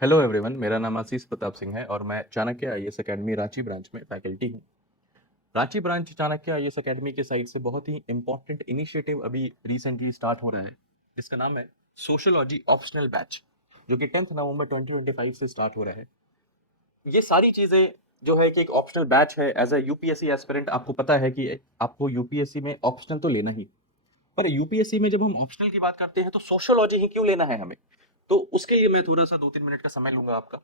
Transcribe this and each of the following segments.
Hello everyone, मेरा नाम आशीष प्रताप सिंह है और मैं Chanakya IAS academy Ranchi branch में फैकल्टी हूँ। Ranchi branch Chanakya IAS academy के साइड से बहुत ही इंपॉर्टेंट इनिशिएटिव अभी रिसेंटली स्टार्ट हो रहा है, जिसका नाम है सोशियोलॉजी ऑप्शनल बैच, जो कि 10 नवंबर 2025 से स्टार्ट हो रहा है। ये सारी चीजें जो है कि एक ऑप्शनल बैच है। एज अ यूपीएससी एस्पिरेंट आपको पता है कि आपको यूपीएससी में ऑप्शनल तो लेना ही, पर यूपीएससी में जब हम ऑप्शनल की बात करते हैं तो सोशियोलॉजी ही क्यों लेना है हमें। तो उसके लिए मैं थोड़ा सा 2-3 मिनट का समय लूंगा आपका।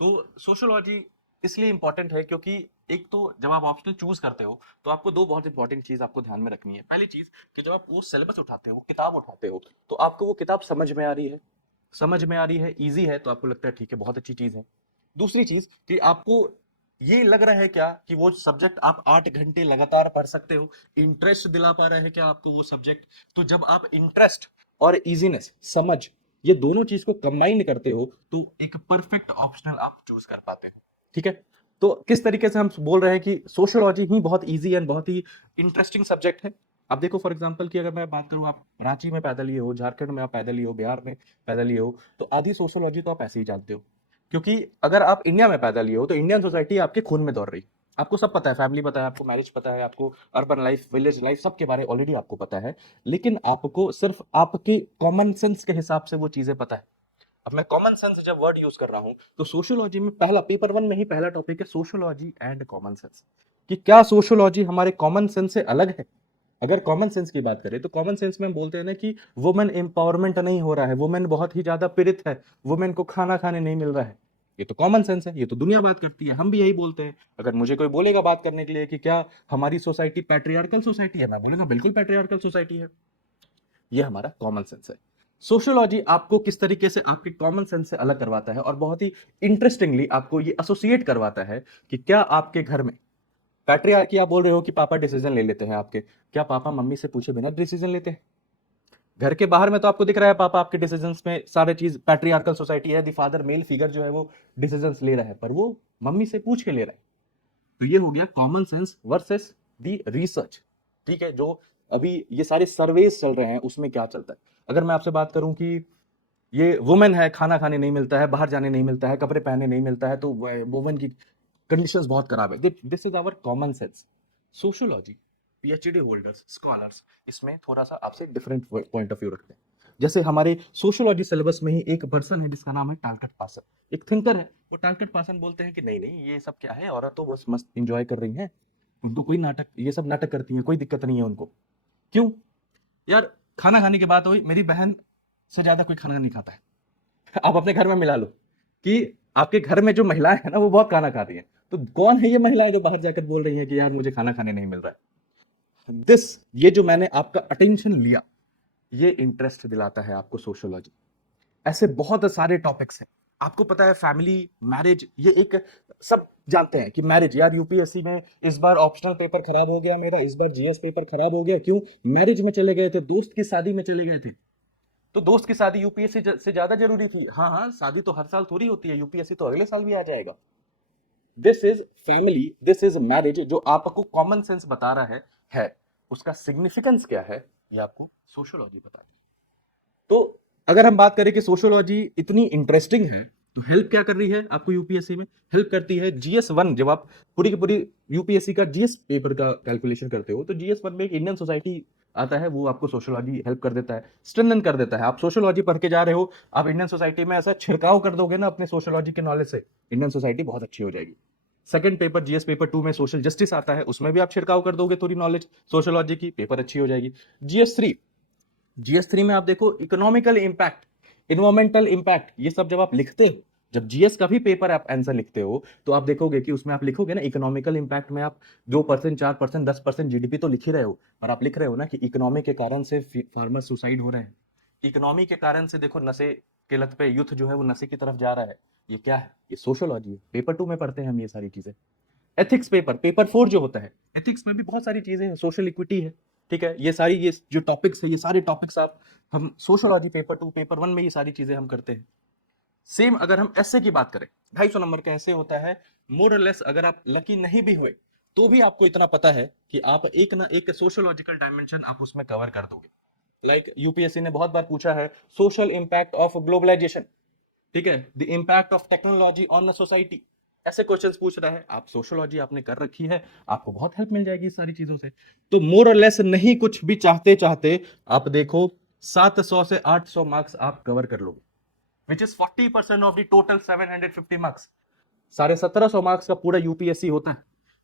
तो सोशियोलॉजी इसलिए इंपॉर्टेंट है क्योंकि एक तो जब आप ऑप्शनल चूज करते हो तो आपको दो बहुत इंपॉर्टेंट चीज आपको ध्यान में रखनी है। पहली चीज कि जब आप वो सिलेबस उठाते हो, वो किताब उठाते हो, तो आपको वो किताब समझ में आ रही है, इजी है, तो आपको लगता है ठीक है, बहुत अच्छी चीज है। दूसरी चीज कि आपको ये लग रहा है क्या कि वो सब्जेक्ट आप 8 घंटे लगातार पढ़ सकते हो, इंटरेस्ट दिला पा रहा है क्या आपको वो सब्जेक्ट। तो जब आप इंटरेस्ट और इजीनेस, समझ, ये दोनों चीज को कंबाइन करते हो तो एक परफेक्ट ऑप्शनल आप चूज कर पाते हो। ठीक है। तो किस तरीके से हम बोल रहे हैं कि सोशियोलॉजी ही बहुत इजी एंड बहुत ही इंटरेस्टिंग सब्जेक्ट है। आप देखो फॉर एग्जांपल कि अगर मैं बात करूं, आप रांची में पैदल लिए हो, झारखंड में आप पैदल लिए हो, बिहार में पैदल लिए हो, तो आधी सोशियोलॉजी तो आप ऐसे ही जानते हो। क्योंकि अगर आप इंडिया में पैदा लिए हो तो इंडियन सोसाइटी आपके खून में दौड़ रही है। आपको सब पता है, फैमिली पता है, आपको मैरिज पता है, आपको अर्बन लाइफ, विलेज लाइफ, सबके बारे ऑलरेडी आपको पता है। लेकिन आपको सिर्फ आपके कॉमन सेंस के हिसाब से वो चीजें पता है। अब मैं कॉमन सेंस जब वर्ड यूज कर रहा हूं तो सोशियोलॉजी में पहला पेपर वन में ही पहला टॉपिक है सोशियोलॉजी एंड कॉमन सेंस, कि क्या सोशियोलॉजी हमारे कॉमन सेंस से अलग है। अगर कॉमन सेंस की बात करें तो कॉमन सेंस में हम बोलते हैं ना कि वुमेन एम्पावरमेंट नहीं हो रहा है, वुमेन बहुत ही ज्यादा पीड़ित है, वुमेन को खाना खाने नहीं मिल रहा है। ये तो कॉमन सेंस है, ये तो दुनिया बात करती है, हम भी यही बोलते हैं। अगर मुझे कोई बोलेगा बात करने के लिए कि क्या हमारी सोसाइटी पैट्रियार्कल सोसाइटी है, मैं बोलूंगा बिल्कुल पैट्रियार्कल सोसाइटी है। ये हमारा कॉमन सेंस है। सोशियोलॉजी आपको किस तरीके से आपके कॉमन सेंस से अलग करवाता है और बहुत ही इंटरेस्टिंगली आपको ये एसोसिएट करवाता है कि क्या आपके घर में पैट्रियार्की, आप बोल रहे हो कि पापा डिसीजन ले लेते हैं आपके, क्या पापा मम्मी से पूछे बिना डिसीजन लेते हैं? घर के बाहर में तो आपको दिख रहा है पापा आपके डिसीजंस में सारे चीज, पैट्रियार्कल सोसाइटी है, दी फादर मेल फिगर जो है वो डिसीजंस ले रहा है, पर वो मम्मी से पूछ के ले रहा है। तो ये हो गया कॉमन सेंस वर्सेस दी रिसर्च। ठीक है। जो अभी ये सारे सर्वेस चल रहे हैं उसमें क्या चलता है, अगर मैं आपसे बात करूं कि ये वुमेन है, खाना खाने नहीं मिलता है, बाहर जाने नहीं मिलता है, कपड़े पहने नहीं मिलता है, तो वुमेन की कंडीशंस बहुत खराब है। This is our common sense. Sociology, PhD holders, scholars इसमें थोड़ा सा आपसे डिफरेंट पॉइंट ऑफ व्यू रखते हैं। जैसे हमारे सोशियोलॉजी सिलेबस में ही एक पर्सन है जिसका नाम है टालकट पासन, एक थिंकर है। वो टालकट पासन बोलते हैं कि नहीं नहीं, ये सब क्या है, औरत तो बस मस्त इंजॉय कर रही हैं, उनको कोई नाटक, ये सब नाटक करती हैं, कोई दिक्कत नहीं है उनको। क्यों? यार, खाना खाने की बात हुई, मेरी बहन से ज्यादा कोई खाना नहीं खाता है। आप अपने घर में मिला लो कि आपके घर में जो महिलाएं हैं ना वो बहुत खाना खाती हैं, तो कौन है ये महिलाएं जो बाहर जाकर बोल रही हैं कि यार मुझे खाना खाने नहीं मिल रहा है। ये जो मैंने आपका अटेंशन लिया, ये इंटरेस्ट दिलाता है आपको सोशियोलॉजी। ऐसे बहुत सारे टॉपिक्स हैं। आपको पता है फैमिली, मैरिज, ये एक, सब जानते हैं कि मैरिज, यार यूपीएससी में इस बार ऑप्शनल पेपर खराब हो गया मेरा, इस बार जीएस पेपर खराब हो गया, क्यों? मैरिज में चले गए थे, दोस्त की शादी में चले गए थे। तो दोस्त की शादी यूपीएससी से ज्यादा जरूरी थी? हाँ हाँ, शादी तो हर साल थोड़ी होती है, यूपीएससी तो अगले साल भी आ जाएगा। This is family, this is marriage, जो आपको कॉमन सेंस बता रहा है उसका सिग्निफिकेंस क्या है, ये आपको सोशियोलॉजी बता रही है। तो अगर हम बात करें कि सोशियोलॉजी इतनी इंटरेस्टिंग है, तो हेल्प क्या कर रही है आपको यूपीएससी में? हेल्प करती है जीएस वन। जब आप पूरी की पूरी यूपीएससी का जीएस पेपर का कैलकुलेशन करते हो तो जीएस वन में एक इंडियन सोसाइटी आता है, वो आपको सोशियोलॉजी हेल्प कर देता है, स्ट्रेंथन कर देता है। आप सोशियोलॉजी पढ़ के जा रहे हो, आप इंडियन सोसाइटी में ऐसा छिड़काव कर दोगे ना अपने सोशियोलॉजी के नॉलेज से, इंडियन सोसाइटी बहुत अच्छी हो जाएगी। Second paper GS paper two में सोशल जस्टिस आता है, उसमें भी आप छिड़काव कर दोगे थोड़ी नॉलेज सोशियोलॉजी की, पेपर अच्छी हो जाएगी। जीएस थ्री में आप देखो इकोनॉमिकल इंपैक्ट, इन्वायरमेंटल इंपैक्ट, ये सब जब आप लिखते हो, जब जीएस का भी पेपर आप आंसर लिखते हो तो आप देखोगे कि उसमें आप लिखोगे ना इकोनॉमिकल इंपैक्ट में आप 2%, 4%, 10% जीडीपी तो लिख ही रहे हो, और आप लिख रहे हो ना कि इकोनॉमी के कारण से फार्मर सुसाइड हो रहे हैं, इकोनॉमी के कारण से देखो नशे के लत पे यूथ जो है वो नशे की तरफ जा रहा है। ये क्या है? ये सोशियोलॉजी है। पेपर टू में पढ़ते हैं हम ये सारी चीजें। एथिक्स पेपर, पेपर फोर जो होता है, एथिक्स में भी बहुत सारी चीजें हैं, सोशल इक्विटी है। ठीक है। ये सारी, ये जो टॉपिक्स है, ये सारे टॉपिक्स आप, हम sociology paper two, paper one में ये सारी चीजें हम करते हैं। सेम अगर हम एसए की बात करें, 250 नंबर का एसए होता है। मोर और लेस अगर आप लकी नहीं भी हुए तो भी आपको इतना पता है कि आप एक ना एक सोशियोलॉजिकल डायमेंशन आप उसमें कवर कर दोगे। लाइक यूपीएससी ने बहुत बार पूछा है सोशल इंपैक्ट ऑफ ग्लोबलाइजेशन, ठीक है, the impact of technology on the society, ऐसे क्वेश्चंस पूछ रहा है। आप सोशियोलॉजी आपने कर रखी है, आपको बहुत हेल्प मिल जाएगी इस सारी चीजों से। तो मोर और लेस नहीं कुछ भी चाहते चाहते आप देखो 700 से 800 मार्क्स आप कवर कर लोगे, which is 40% of the total 750 marks. 1750 marks का पूरा यूपीएससी होता है,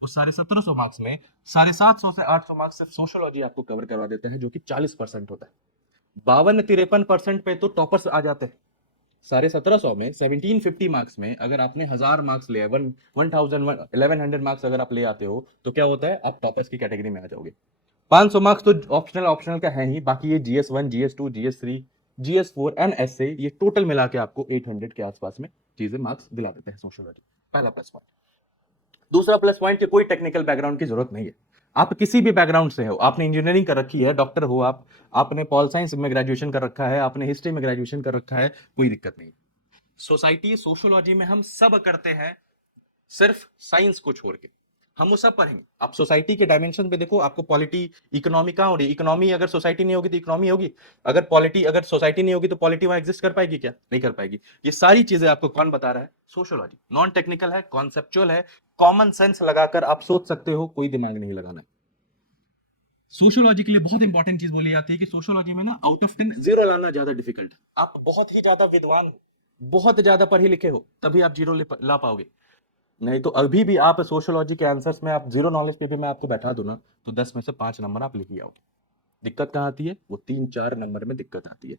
उस 1750 मार्क्स में 750 से 800 मार्क्स सिर्फ सोशियोलॉजी आपको कवर करवा देते हैं, जो कि 40% होता है। 52-53% पे तो टॉपर्स आ जाते हैं। 1750 में 1750 मार्क्स में अगर आपने 1000 मार्क्स ले 1100 मार्क्स अगर आप ले आते हो तो क्या होता है, आप टॉपर्स की कैटेगरी में आ जाओगे। 500 मार्क्स तो ऑप्शनल का है ही, बाकी ये GS1 GS2 GS3 GS4 and S A, ये टोटल मिला के आपको 800 के आसपास में चीजें मार्क्स दिला देते हैं सोशियोलॉजी। पहला प्लस पॉइंट। दूसरा प्लस पॉइंट कि कोई टेक्निकल बैकग्राउंड की जरूरत नहीं है। आप किसी भी बैकग्राउंड से हो, आपने इंजीनियरिंग कर रखी है, डॉक्टर हो आप, आपने पॉल साइंस में ग्रेजुएशन कर रखा है, आपने हिस्ट्री में ग्रेजुएशन कर रखा है, कोई दिक्कत नहीं। सोसाइटी सोशियोलॉजी में हम सब करते हैं, सिर्फ साइंस को छोड़ के हम वो सब पढ़ेंगे। आप सोसाइटी के डायमेंशन पे देखो, आपको पॉलिटी इकोनॉमी कहां हो रही है। इकोनॉमी अगर सोसाइटी नहीं होगी तो इकोनॉमी होगी, अगर पॉलिटी अगर सोसाइटी नहीं होगी तो पॉलिटी वहां एग्जिस्ट कर पाएगी क्या, नहीं कर पाएगी। ये सारी चीजें आपको कौन बता रहा है, सोशियोलॉजी। नॉन टेक्निकल है, कॉन्सेप्चुअल है, कॉमन सेंस लगाकर आप सोच सकते हो, कोई दिमाग नहीं लगाना। सोशियोलॉजी के लिए बहुत इंपॉर्टेंट चीज बोली जाती है कि सोशियोलॉजी में ना आउट ऑफ 10 जीरो लाना ज्यादा डिफिकल्ट है। आप बहुत ही ज्यादा विद्वान हो, बहुत ज्यादा पढ़े लिखे हो, तभी आप जीरो ला पाओगे। नहीं तो अभी भी आप सोशियोलॉजी के आंसर्स में आप जीरो नॉलेज पे भी मैं आपको बैठा दूं ना, तो 10 में से 5 नंबर आप लिख ही आओगे। दिक्कत कहाँ आती है, वो 3-4 नंबर में दिक्कत आती है।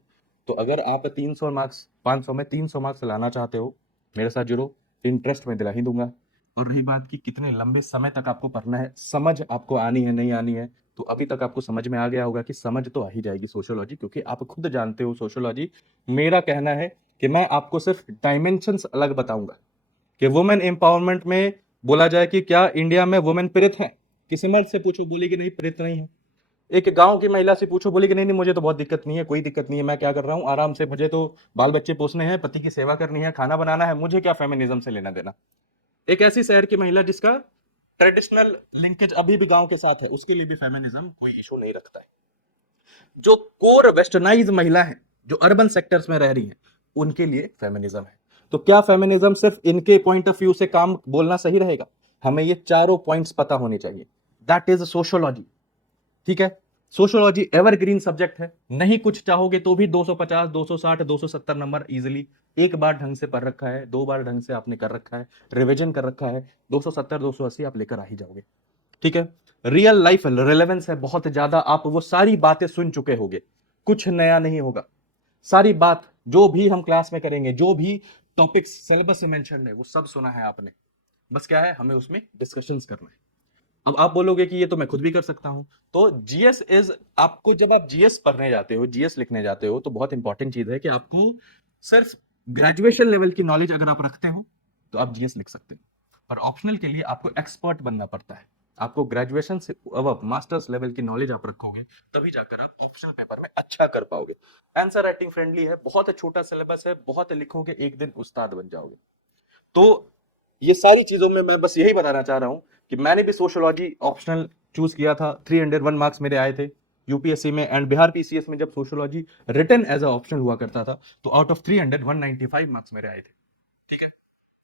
तो अगर आप 300 मार्क्स 500 में 300 मार्क्स लाना चाहते हो, मेरे साथ जुड़ो, इंटरेस्ट में दिला ही दूंगा। और रही बात कि कितने लंबे समय तक आपको पढ़ना है, समझ आपको आनी है नहीं आनी है, तो अभी तक आपको समझ में आ गया होगा कि समझ तो आ ही जाएगी सोशियोलॉजी, क्योंकि आप खुद जानते हो सोशियोलॉजी। मेरा कहना है कि मैं आपको सिर्फ डायमेंशंस अलग बताऊंगा कि वुमेन एम्पावरमेंट में बोला जाए कि क्या इंडिया में वुमेन प्रेरित है। किसी मर्द से पूछो, बोली कि नहीं प्रेरित नहीं है। एक गांव की महिला से पूछो, बोली कि नहीं नहीं मुझे तो बहुत दिक्कत नहीं है, कोई दिक्कत नहीं है, मैं क्या कर रहा हूँ आराम से, मुझे तो बाल बच्चे पोसने हैं, पति की सेवा करनी है, खाना बनाना है, मुझे क्या फेमिनिज्म से लेना देना। एक ऐसी शहर की महिला जिसका ट्रेडिशनल लिंकेज अभी भी गांव के साथ है, उसके लिए भी फेमिनिज्म कोई इशू नहीं रखता है। जो कोर वेस्टर्नाइज महिला है, जो अर्बन सेक्टर्स में रह रही है, उनके लिए फेमिनिज्म है। तो क्या फेमिनिज्म सिर्फ इनके पॉइंट ऑफ व्यू से काम बोलना सही रहेगा, हमें ये चारों पॉइंट्स पता होने चाहिए। That is sociology. ठीक है, सोशियोलॉजी एवरग्रीन सब्जेक्ट है, नहीं कुछ चाहोगे तो भी 250 260 270 नंबर इजिली, एक बार ढंग से पढ़ रखा है, 2 बार ढंग से आपने कर रखा है, रिवीजन कर रखा है, 270 280 आप लेकर आ ही जाओगे। ठीक है, रियल लाइफ रिलेवेंस है बहुत ज्यादा, आप वो सारी बातें सुन चुके होगे, कुछ नया नहीं होगा। सारी बात जो भी हम क्लास में करेंगे, जो भी टॉपिक्स सिलेबस में मेंशन है, वो सब सुना है आपने। बस क्या है, हमें उसमें डिस्कशंस करना है। अब आप बोलोगे कि ये तो मैं खुद भी कर सकता हूं, तो जीएस इज, आपको जब आप जीएस पढ़ने जाते हो, जीएस लिखने जाते हो, तो बहुत इंपॉर्टेंट चीज है कि आपको सिर्फ ग्रेजुएशन लेवल की नॉलेज अगर आप रखते हो तो आप जीएस लिख सकते हो। पर ऑप्शनल के लिए आपको एक्सपर्ट बनना पड़ता है, आपको ग्रेजुएशन से अब मास्टर्स लेवल की नॉलेज आप रखोगे, तभी जाकर आप ऑप्शनल पेपर में अच्छा कर पाओगे। आंसर राइटिंग फ्रेंडली है, बहुत छोटा सिलेबस है, बहुत लिखोगे एक दिन उस्ताद बन जाओगे। तो ये सारी चीजों में मैं बस यही बताना चाह रहा हूं कि मैंने भी सोशियोलॉजी ऑप्शनल चूज किया था, 301 मार्क्स मेरे आए थे यूपीएससी में, एंड बिहार पीसीएस में जब sociology written as a option हुआ करता था, तो आउट ऑफ 300 195 मार्क्स मेरे आए थे। ठीक है,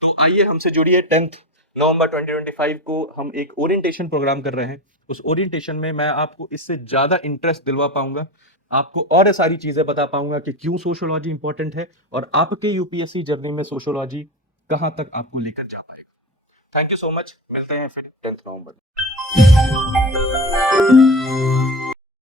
तो आइए हमसे जुड़िए। 10 नवंबर 2025 को हम एक ओरिएंटेशन प्रोग्राम कर रहे हैं। उस ओरिएंटेशन में मैं आपको इससे ज्यादा इंटरेस्ट दिलवा पाऊंगा, आपको और सारी चीजें बता पाऊंगा कि क्यों सोशियोलॉजी इंपॉर्टेंट है, और आपके यूपीएससी जर्नी में सोशियोलॉजी कहां तक आपको लेकर जा पाएगा। थैंक यू सो मच, मिलते हैं फिर 10 नवंबर।